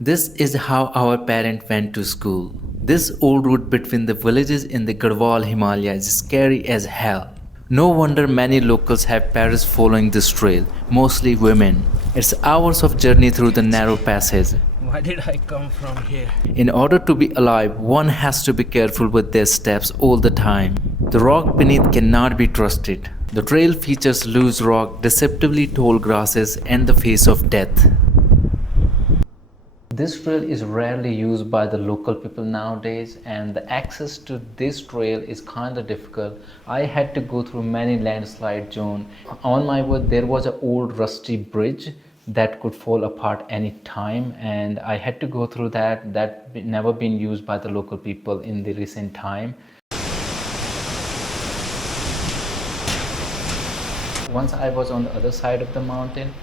This is how our parent went to school. This old route between the villages in the Garhwal Himalaya is scary as hell. No wonder many locals have parents following this trail, mostly women. It's hours of journey through the narrow passage. Why did I come from here? In order to be alive, one has to be careful with their steps all the time. The rock beneath cannot be trusted. The trail features loose rock, deceptively tall grasses, and the face of death. This trail is rarely used by the local people nowadays, and the access to this trail is kind of difficult. I had to go through many landslide zones. On my way there was an old rusty bridge that could fall apart any time, and I had to go through that never been used by the local people in the recent time. Once I was on the other side of the mountain,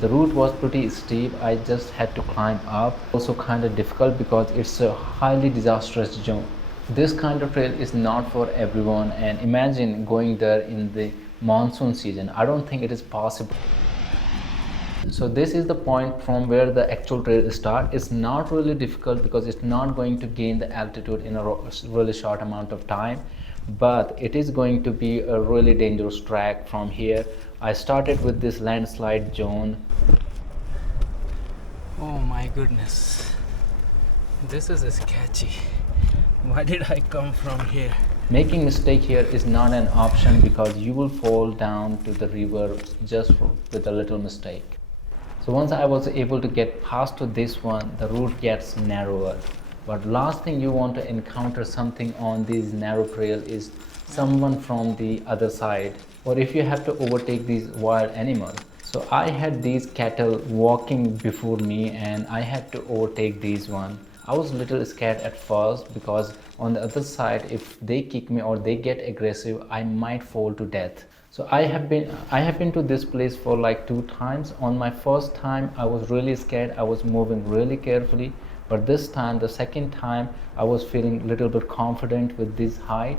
the route was pretty steep. I just had to climb up. Also kind of difficult because it's a highly disastrous zone. This kind of trail is not for everyone, and imagine going there in the monsoon season. I don't think it is possible. So this is the point from where the actual trail starts. It's not really difficult because it's not going to gain the altitude in a really short amount of time, but it is going to be a really dangerous track from here. I started with this landslide zone. Oh my goodness. This is sketchy. Why did I come from here? Making mistake here is not an option because you will fall down to the river just with a little mistake. So once I was able to get past to this one, the route gets narrower. But last thing you want to encounter something on this narrow trail is someone from the other side, or if you have to overtake these wild animals. So I had these cattle walking before me and I had to overtake these one. I was a little scared at first because on the other side, if they kick me or they get aggressive, I might fall to death. So I have been to this place for like 2 times. On my first time I was really scared. I was moving really carefully, but this time, the second time, I was feeling a little bit confident with this height.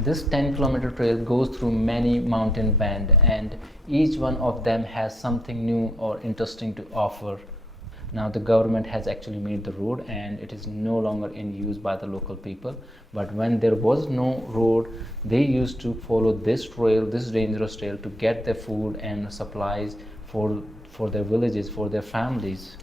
This 10-kilometer trail goes through many mountain bands, and each one of them has something new or interesting to offer. Now the government has actually made the road and it is no longer in use by the local people, but when there was no road, they used to follow this trail, this dangerous trail, to get their food and supplies for their villages, for their families.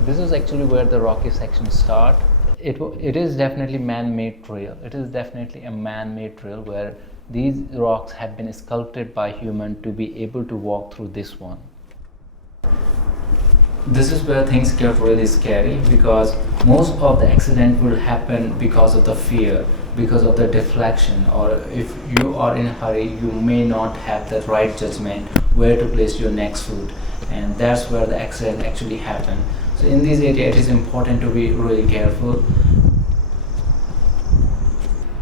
This is actually where the rocky section start. It is definitely man-made trail. It is definitely a man-made trail where these rocks have been sculpted by human to be able to walk through this one. This is where things get really scary because most of the accident will happen because of the fear, because of the deflection, or if you are in a hurry, you may not have the right judgment where to place your next foot, and that's where the accident actually happen. So in this area it is important to be really careful.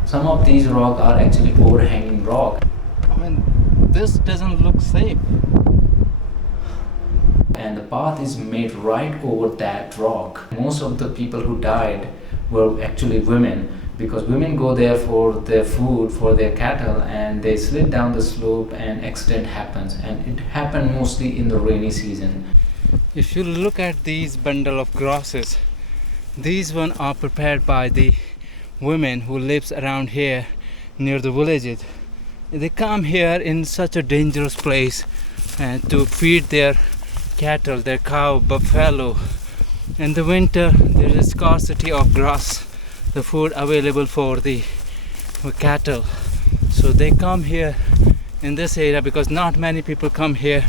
Some of these rocks are actually overhanging rock. I mean, this doesn't look safe. And the path is made right over that rock. Most of the people who died were actually women, because women go there for their food, for their cattle, and they slid down the slope and accident happens, and it happened mostly in the rainy season. If you look at these bundle of grasses, these one are prepared by the women who lives around here near the villages. They come here in such a dangerous place and to feed their cattle, their cow, buffalo. In the winter there is scarcity of grass, the food available for the cattle. So they come here in this area because not many people come here.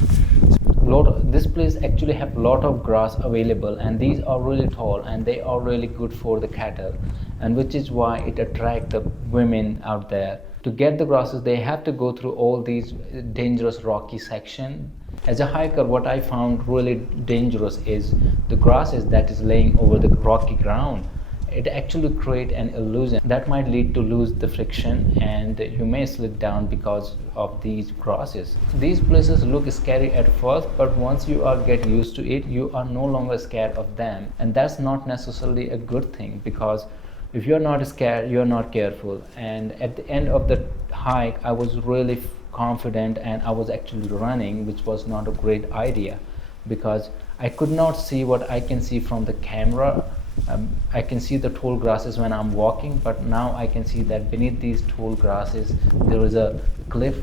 This place actually have a lot of grass available, and these are really tall and they are really good for the cattle, and which is why it attracts the women out there. To get the grasses, they have to go through all these dangerous rocky section. As a hiker, what I found really dangerous is the grasses that is laying over the rocky ground. It actually create an illusion that might lead to lose the friction, and you may slip down because of these grasses. These places look scary at first, but once you get used to it, you are no longer scared of them, and that's not necessarily a good thing, because if you're not scared, you're not careful. And at the end of the hike, I was really confident and I was actually running, which was not a great idea. because I could not see what I can see from the camera. I can see the tall grasses when I'm walking, but now I can see that beneath these tall grasses there is a cliff.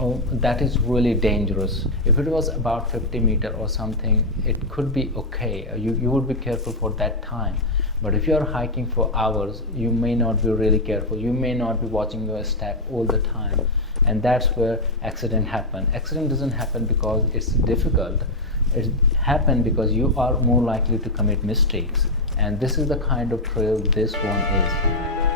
Oh, that is really dangerous. If it was about 50 meter or something, it could be okay. You would be careful for that time. But if you are hiking for hours, you may not be really careful. You may not be watching your step all the time. And that's where accident happen. Accident doesn't happen because it's difficult. It happen because you are more likely to commit mistakes. And this is the kind of trail this one is.